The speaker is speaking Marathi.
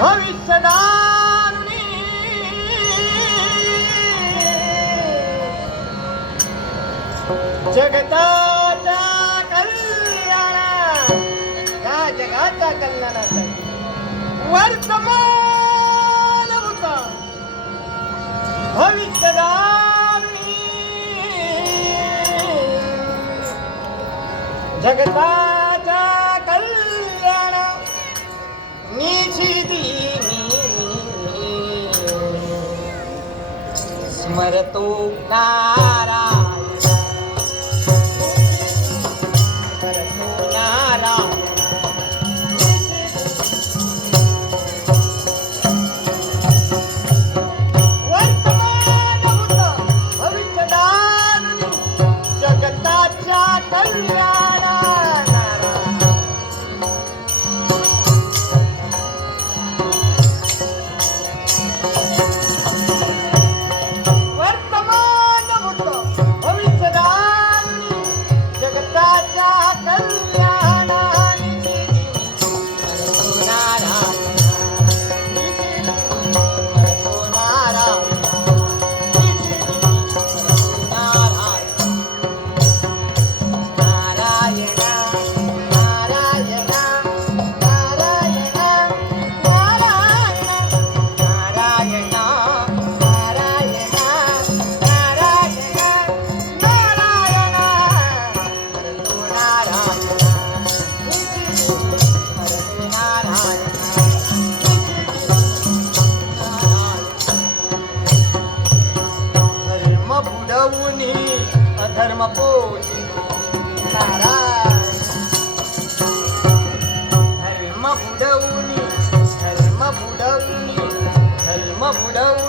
भविष्यदारुणी। जगताच्या कल्याणा या जगाच्या कल्याणासाठी। वर्तमान होता। भविष्यदारुणी। muere tu. धर्म पोटी नारायण धर्म बुडवणी धर्म बुडवणी धर्म बुडवणी